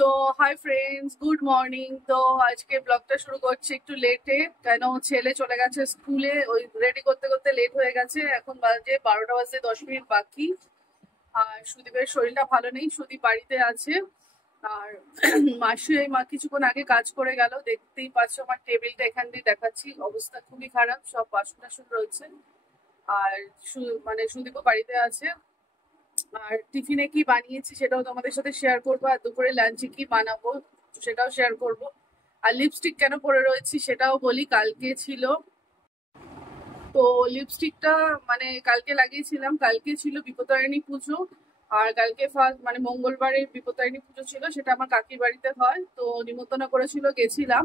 তো hi friends, good morning. তো আজকে ব্লগটা শুরু করছি একটু লেটে, কেন ছেলে চলে গেছে স্কুলে, ওই রেডি করতে করতে লেট হয়ে গেছে। এখন বাজে 12টা বাজে 10 মিনিট বাকি। আর সুদীপের শরীরটা ভালো নেই, সুদীপ বাড়িতে আছে। আর মাসি এই কিছুক্ষণ আগে কাজ করে গেল, দেখতেই পাচ্ছ আমার টেবিলটা এখান দিয়ে দেখাচ্ছি, অবস্থা খুবই খারাপ, সব বাসন টাসন রয়েছে। আর মানে সুদীপও বাড়িতে আছে। আর টিফিনে কি বানিয়েছি সেটাও তোমাদের সাথে শেয়ার করবো, আর দুপুরে লাঞ্চে কি বানাবো সেটাও শেয়ার করব। আর লিপস্টিক কেন পরে রয়েছি সেটাও বলি। কালকে ছিল তো লিপস্টিকটা মানে কালকে লাগিয়েছিলাম, কালকে ছিল বিপত্তারিণী পুজো। আর কালকে ফার্স্ট মানে মঙ্গলবারের বিপত্তারিণী পুজো ছিল, সেটা আমার কাকির বাড়িতে হয়, তো নিমন্ত্রণ করেছিল, গেছিলাম।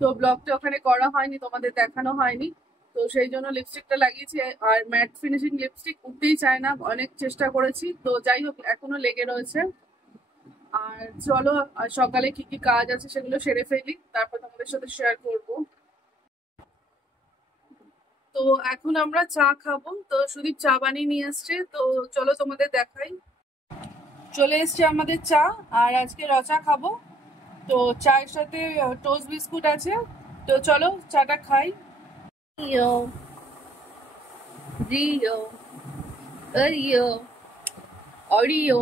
তো ব্লগটা ওখানে করা হয়নি, তোমাদের দেখানো হয়নি। তো সেই জন্য লিপস্টিকটা লাগিয়েছি। আর ম্যাট ফিনিশিং লিপস্টিক উঠতেই চায় না, অনেক চেষ্টা করেছি, তো যাই হোক এখনো লেগে রয়েছে। আর চলো, আর সকালে কি কি কাজ আছে সেগুলো সেরে ফেলি, তারপর তোমাদের সাথে শেয়ার করব। তো এখন আমরা চা খাবো, তো সুদীপ চা বানিয়ে নিয়ে আসছে, তো চলো তোমাদের দেখাই। চলে এসছে আমাদের চা, আর আজকে রচা খাবো। তো চায়ের সাথে টোস্ট বিস্কুট আছে, তো চলো চাটা খাই। Rio Rio Oreo Oreo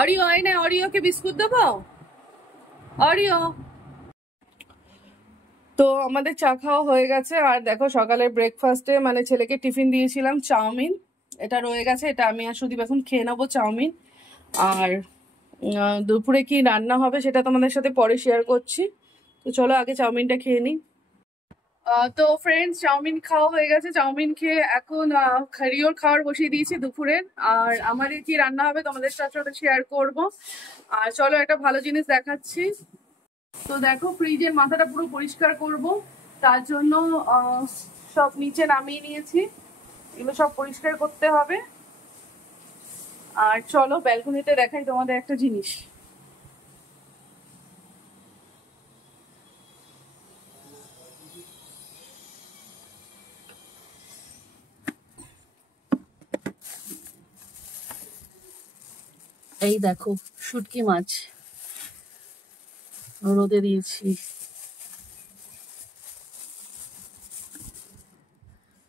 Oreo, এই না, অরিওকে বিস্কুট দেবো, অরিও। তো আমাদের চা খাওয়া হয়ে গেছে। আর দেখো সকালের ব্রেকফাস্টে মানে ছেলেকে টিফিন দিয়েছিলাম চাউমিন, এটা রয়ে গেছে, এটা আমি আর সুদীপ এখন খেয়ে নেবো চাউমিন। আর দুপুরে কি রান্না হবে সেটা তোমাদের সাথে পরে শেয়ার করছি। তো চলো আগে চাউমিনটা খেয়ে নিই। তো ফ্রেন্ডস, চাউমিন খাওয়া হয়ে গেছে, চাউমিন খেয়ে এখন রিওর খাবার বসিয়ে দিয়েছি দুপুরের। আর আমাদের কি রান্না হবে তোমাদের সাথে শেয়ার করব। আর চলো একটা ভালো জিনিস দেখাচ্ছি। তো দেখো ফ্রিজের মাথাটা পুরো পরিষ্কার করব, তার জন্য সব নিচে নামিয়ে নিয়েছি, এগুলো সব পরিষ্কার করতে হবে। আর চলো ব্যালকনিতে দেখাই তোমাদের একটা জিনিস। এই দেখো শুটকি মাছ রোদে দিয়েছি,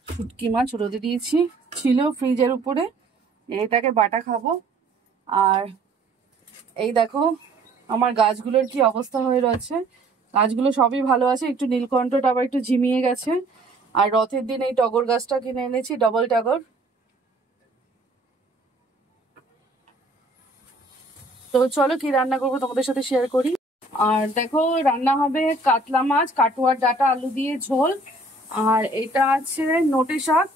শুটকি মাছ রোদে দিয়েছি, ছিল ফ্রিজের উপরে, এটাকে বাটা খাবো। আর এই দেখো আমার গাছগুলোর কি অবস্থা হয়ে রয়েছে, গাছগুলো সবই ভালো আছে, একটু নীলকণ্ঠটা আবার একটু ঝিমিয়ে গেছে। আর রথের দিন এই টগর গাছটা কিনে এনেছি, ডবল টগর। তো চলো কি রান্না করবো তোমাদের সাথে শেয়ার করি। আর দেখো রান্না হবে কাতলা মাছ, কাটুয়ার ডাঁটা আলু দিয়ে ঝোল। আর এটা আছে নোটে শাক,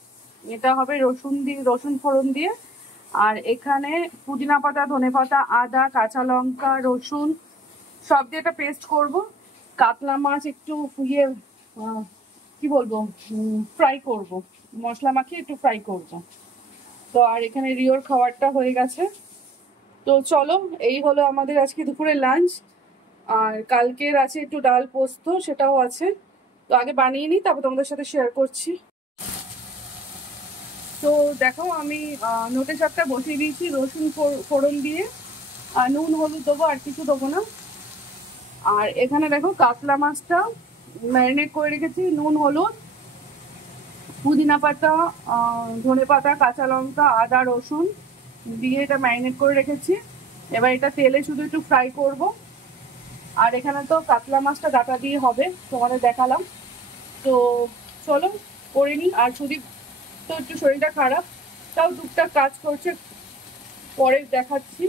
এটা হবে রসুন দিয়ে, রসুন ফোড়ন দিয়ে। আর এখানে পুদিনা পাতা, ধনে পাতা, আদা, কাঁচা লঙ্কা, রসুন সব দিয়ে একটা পেস্ট করব। কাতলা মাছ একটু ইয়ে কি বলবো, ফ্রাই করব, মশলা মাখিয়ে একটু ফ্রাই করব। তো আর এখানে রিওর খাবারটা হয়ে গেছে। তো চলো এই হলো আমাদের আজকে দুপুরের লাঞ্চ। আর কালকের আছে একটু ডাল পোস্ত, সেটাও আছে। তো আগে বানিয়ে নিই, তারপর তোমাদের সাথে শেয়ার করছি। তো দেখো আমি নোটে শাকটা বসিয়ে দিয়েছি রসুন ফোড়ন দিয়ে, আর নুন হলুদ দেবো, আর কিছু দেবো না। আর এখানে দেখো কাতলা মাছটা ম্যারিনেট করে রেখেছি, নুন হলুদ পুদিনা পাতা, ধনে পাতা, কাঁচা লঙ্কা, আদা, রসুন দিয়ে এটা ম্যারিনেট করে রেখেছি। এবার এটা তেলে শুধু একটু ফ্রাই করব। আর এখানে তো কাতলা মাছটা ডাটা দিয়ে হবে, তোমাদের দেখালাম। তো চলো করে নিই। আর সুদীপ তো একটু শরীরটা খারাপ, তাও টুকটাক কাজ করছে, পরে দেখাচ্ছি।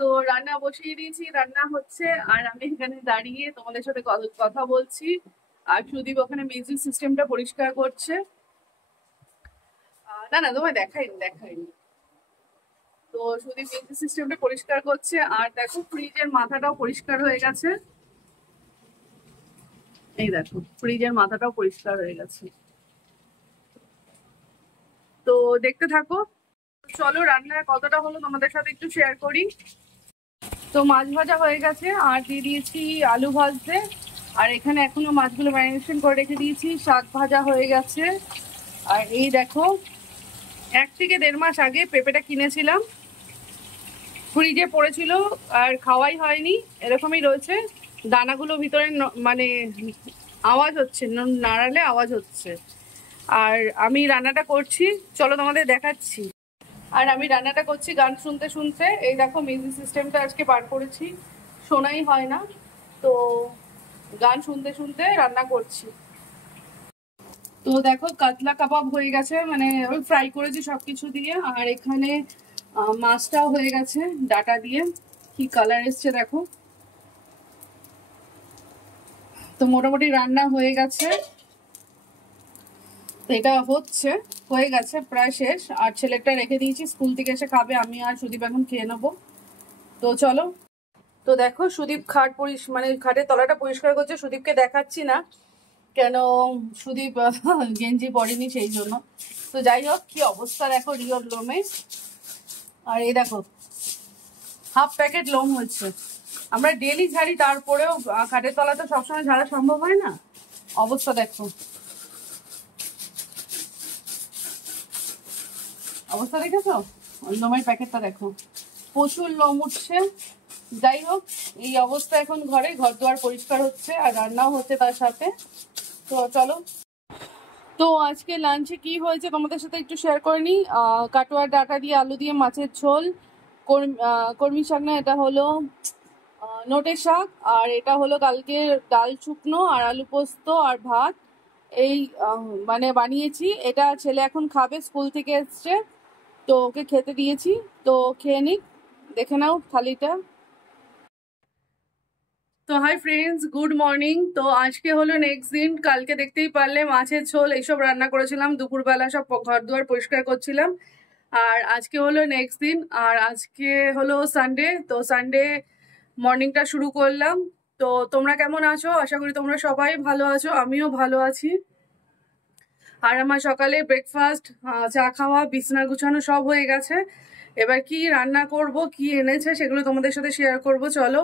তো রান্না বসিয়ে দিয়েছি, রান্না হচ্ছে, আর আমি এখানে দাঁড়িয়ে তোমাদের সাথে কথা বলছি। আর সুদীপ ওখানে মিউজিক সিস্টেমটা পরিষ্কার করছে। না না, তোমায় দেখাইনি। তো সুদীপ মিউজিক সিস্টেমটা পরিষ্কার করছে। আর দেখো ফ্রিজের মাথাটাও পরিষ্কার হয়ে গেছে, এই দেখো ফ্রিজের মাথাটাও পরিষ্কার হয়ে গেছে। তো দেখতে থাকো। চলো রান্নার কতটা হলো তোমাদের সাথে একটু শেয়ার করি। তো মাছ ভাজা হয়ে গেছে, আর দিয়ে দিয়েছি আলু ভাজতে। আর এখানে এখনো মাছগুলো ম্যারিনেশন করে রেখে দিয়েছি, শাক ভাজা হয়ে গেছে। আর এই দেখো 1 থেকে 1.5 মাস আগে পেঁপেটা কিনেছিলাম, ফ্রিজে পড়েছিল আর খাওয়াই হয়নি, এরকমই রয়েছে। দানাগুলো ভিতরে মানে আওয়াজ হচ্ছে, নাড়ালে আওয়াজ হচ্ছে। আর আমি রান্নাটা করছি, চলো তোমাদের দেখাচ্ছি। আর আমি রান্নাটা করছি গান শুনতে শুনতে। এই দেখো মিউজিক সিস্টেমটা আজকে বার করেছি, শোনাই হয় না, তো গান শুনতে শুনতে রান্না করছি। তো দেখো কাতলা কাবাব হয়ে গেছে, মানে আমি ফ্রাই করেছি সবকিছু দিয়ে। আর এখানে মাছটাও হয়ে গেছে ডাটা দিয়ে, কি কালার এসছে দেখো। তো মোটামুটি রান্না হয়ে গেছে, তো এটা হয়ে গেছে প্রায় শেষ। আর ছেলেটা রেখে দিয়েছি, স্কুল থেকে এসে খাবে, আমি আর সুদীপ এখন খেয়ে নেবো। তো চলো। তো দেখো সুদীপ মানে খাটের তলাটা পরিষ্কার করছে, সুদীপকে দেখাচ্ছি না কেন, সুদীপ গেঞ্জি পরেনি সেই জন্য। তো যাই হোক, কি অবস্থা দেখো রিওর লোমে। আর এই দেখো হাফ প্যাকেট লোম হচ্ছে। আমরা ডেলি ঝাড়ি, তারপরেও খাটের তলা তো সবসময় ঝাড়া সম্ভব হয় না। অবস্থা দেখো, অবস্থা দেখেছো লোমের প্যাকেটটা দেখো, প্রচুর লোম উঠছে। যাই হোক, এই অবস্থা এখন ঘরে, ঘর দুয়ার পরিষ্কার হচ্ছে আর রান্নাও হচ্ছে তার সাথে। তো চলো। তো আজকে লাঞ্চে কি হয়েছে তোমাদের সাথে একটু শেয়ার করে নিই। কাটোয়ার ডাটা দিয়ে আলু দিয়ে মাছের ঝোল, কর্মী শাক না, এটা হলো নোটে শাক। আর এটা হলো কালকে ডাল শুকনো আর আলু পোস্ত আর ভাত। এই মানে বানিয়েছি। এটা ছেলে এখন খাবে, স্কুল থেকে এসছে, তো ওকে খেতে দিয়েছি। তো খেয়ে নিক, দেখে নাও থালিটা। তো হাই ফ্রেন্ডস, গুড মর্নিং। তো আজকে হলো নেক্সট দিন। কালকে দেখতেই পারলে মাছের ঝোল এইসব রান্না করেছিলাম, দুপুরবেলা সব ঘর দুয়ার পরিষ্কার করছিলাম। আর আজকে হলো নেক্সট দিন, আর আজকে হলো সানডে। তো সানডে মর্নিংটা শুরু করলাম। তো তোমরা কেমন আছো? আশা করি তোমরা সবাই ভালো আছো, আমিও ভালো আছি। আর আমার সকালে ব্রেকফাস্ট, চা খাওয়া, বিছানা গুছানো সব হয়ে গেছে। এবার কি রান্না করব, কি এনেছে সেগুলো তোমাদের সাথে শেয়ার করব, চলো।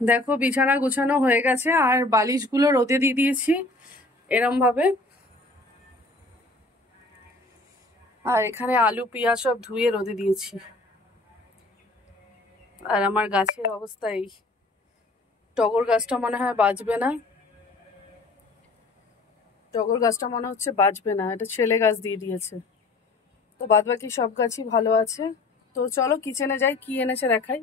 দেখো বিছানা গুছানো হয়ে গেছে আর বালিশগুলো রোদে দিয়ে দিয়েছি এরম ভাবে। আর এখানে আলু পেঁয়াজ সব ধুয়ে রোদে দিয়েছি। আর আমার গাছের অবস্থা এই, টগর গাছটা মনে হয় বাঁচবে না, টগর গাছটা মনে হচ্ছে বাঁচবে না, এটা ছেলে গাছ দিয়ে দিয়েছে। তো বাদ বাকি সব গাছই ভালো আছে। তো চলো কিচেনে যাই, কি এনেছে দেখাই।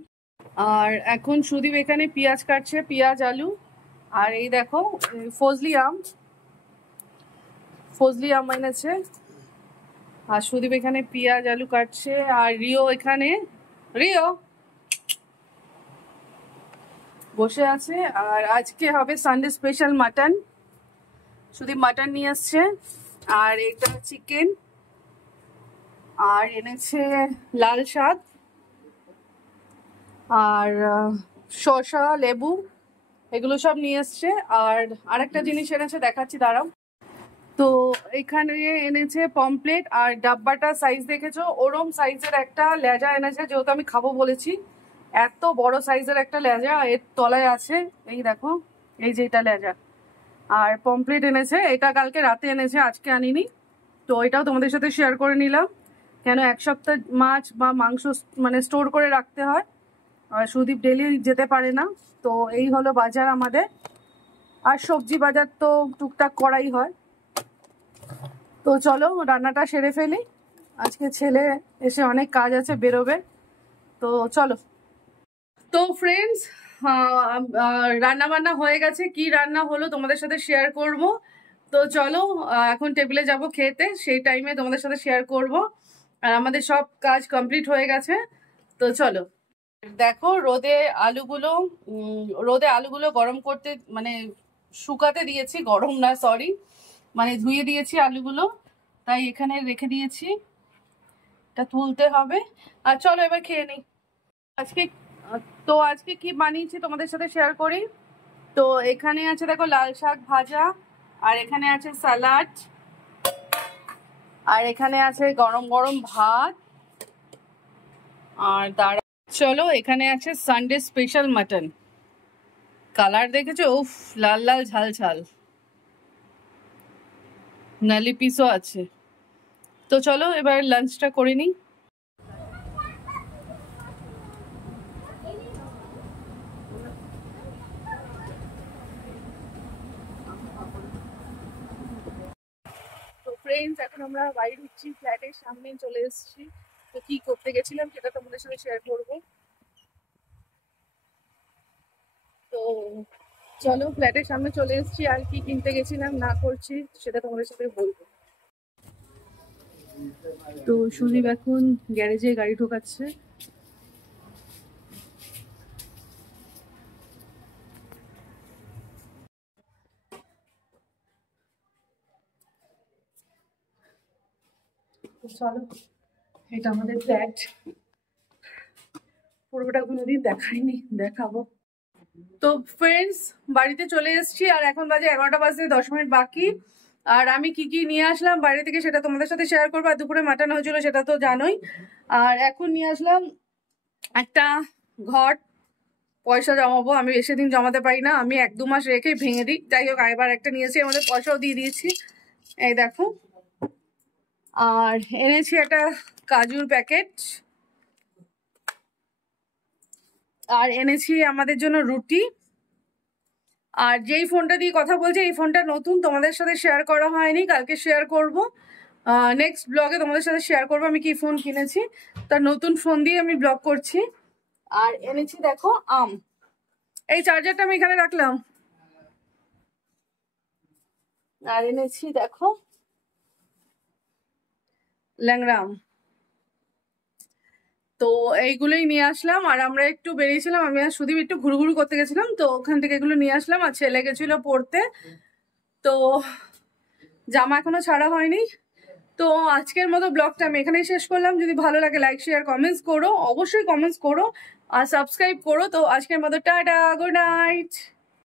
আর এখন সুদীপ এখানে পেঁয়াজ কাটছে, পেঁয়াজ আলু। আর এই দেখো ফজলি আম এনেছে। আর সুদীপ এখানে পেঁয়াজ আলু কাটছে। আর রিও বসে আছে। আর আজকে হবে Sunday special mutton, Sudip mutton নিয়ে আসছে। আর এটা চিকেন, আর এনেছে লাল শাক, আর শসা লেবু, এগুলো সব নিয়ে এসছে। আর আরেকটা জিনিস এনেছে, দেখাচ্ছি দাঁড়াও। তো এখানে এনেছে পমপ্লেট, আর ডাব্বাটা সাইজ দেখেছো ওরম সাইজের একটা লেজা এনেছে, যেহেতু আমি খাবো বলেছি। এত বড় সাইজের একটা লেজা এর তলায় আছে, এই দেখো, এই যে এটা লেজা। আর পমপ্লেট এনেছে, এটা কালকে রাতে এনেছে, আজকে আনিনি। তো এটাও তোমাদের সাথে শেয়ার করে নিলাম, কেন এক সপ্তাহ মাছ বা মাংস মানে স্টোর করে রাখতে হয়। আর সুদীপ ডেলি যেতে পারে না। তো এই হলো বাজার আমাদের। আর সবজি বাজার তো টুকটাক করাই হয়। তো চলো রান্নাটা সেরে ফেলি, আজকে ছেলে এসে অনেক কাজ আছে, বেরোবে। তো চলো। তো ফ্রেন্ডস, রান্না বান্না হয়ে গেছে, কি রান্না হলো তোমাদের সাথে শেয়ার করব। তো চলো এখন টেবিলে যাব খেতে, সেই টাইমে তোমাদের সাথে শেয়ার করব। আর আমাদের সব কাজ কমপ্লিট হয়ে গেছে। তো চলো। দেখো রোদে আলুগুলো গরম করতে, মানে শুকাতে দিয়েছি, গরম না সরি, মানে ধুয়ে দিয়েছি আলুগুলো, তাই এখানে রেখে দিয়েছি, এটা তুলতে হবে। আর চলো এবার খেয়ে নিই। আজকে আজকে কি বানিয়েছি তোমাদের সাথে শেয়ার করি। তো এখানে আছে দেখো লাল শাক ভাজা, আর এখানে আছে স্যালাড, আর এখানে আছে গরম গরম ভাত। আর চলো এখানে আছে সানডে স্পেশাল মাটন, কালার দেখেছো, উফ লাল লাল ঝাল ঝাল, নালি পিসও আছে। তো চলো এবার লাঞ্চটা করে নিই। ফ্রেন্ডস, এখন আমরা বাড়ি ঢুকছি, ফ্ল্যাটের সামনে চলে এসেছি। তো কি করতে গেছিলাম সেটা তোমাদের সাথে শেয়ার করব। তো চলো, ফ্ল্যাটের সামনে চলে এসেছি, আর কি কিনতে গেছিলাম না করছি সেটা তোমাদের সাথে বলবো। তো সুদীপ এখন গ্যারেজে গাড়ি ঢোকাচ্ছে। চলো, এটা আমাদের ফ্ল্যাট, পুরোটা কোনোদিন দেখাইনি, দেখাবো। তো ফ্রেন্ডস, বাড়িতে চলে এসেছি, আর এখন বাজে 11টা বাজতে 10 মিনিট বাকি। আর আমি কি কি নিয়ে আসলাম বাইরে থেকে সেটা তোমাদের সাথে শেয়ার করবো। আর দুপুরে মাটন হয়েছিল সেটা তো জানোই। আর এখন নিয়ে আসলাম একটা ঘট, পয়সা জমাবো। আমি বেশি দিন জমাতে পারি না, আমি 1-2 মাস রেখে ভেঙে দিই। যাই হোক, এবার একটা নিয়েছি, আমাদের পয়সাও দিয়ে দিয়েছি, এই দেখো। আর এনেছি একটা কাজুর প্যাকেট, আর এনেছি আমাদের জন্য রুটি। আর যেই ফোনটা দিয়ে কথা বলছি এই ফোনটা নতুন, তোমাদের সাথে শেয়ার করা হয়নি, কালকে শেয়ার করব। নেক্সট ব্লগে তোমাদের সাথে শেয়ার করবো আমি কি ফোন কিনেছি। তার নতুন ফোন দিয়ে আমি ব্লগ করছি। আর এনেছি দেখো আম, এই চার্জারটা আমি এখানে রাখলাম। আর এনেছি দেখো ল্যাংড়া আম। তো এইগুলোই নিয়ে আসলাম। আর আমরা একটু বেরিয়েছিলাম, আমি আর সুদীপ একটু ঘুরু করতে গেছিলাম, তো ওখান থেকে এগুলো নিয়ে আসলাম। আর ছেলে গেছিল পড়তে, তো জামা এখনো ছাড়া হয়নি। তো আজকের মতো ব্লগটা আমি এখানেই শেষ করলাম। যদি ভালো লাগে লাইক শেয়ার কমেন্টস করো, অবশ্যই কমেন্টস করো, আর সাবস্ক্রাইব করো। তো আজকের মতো টাটা, গুড নাইট।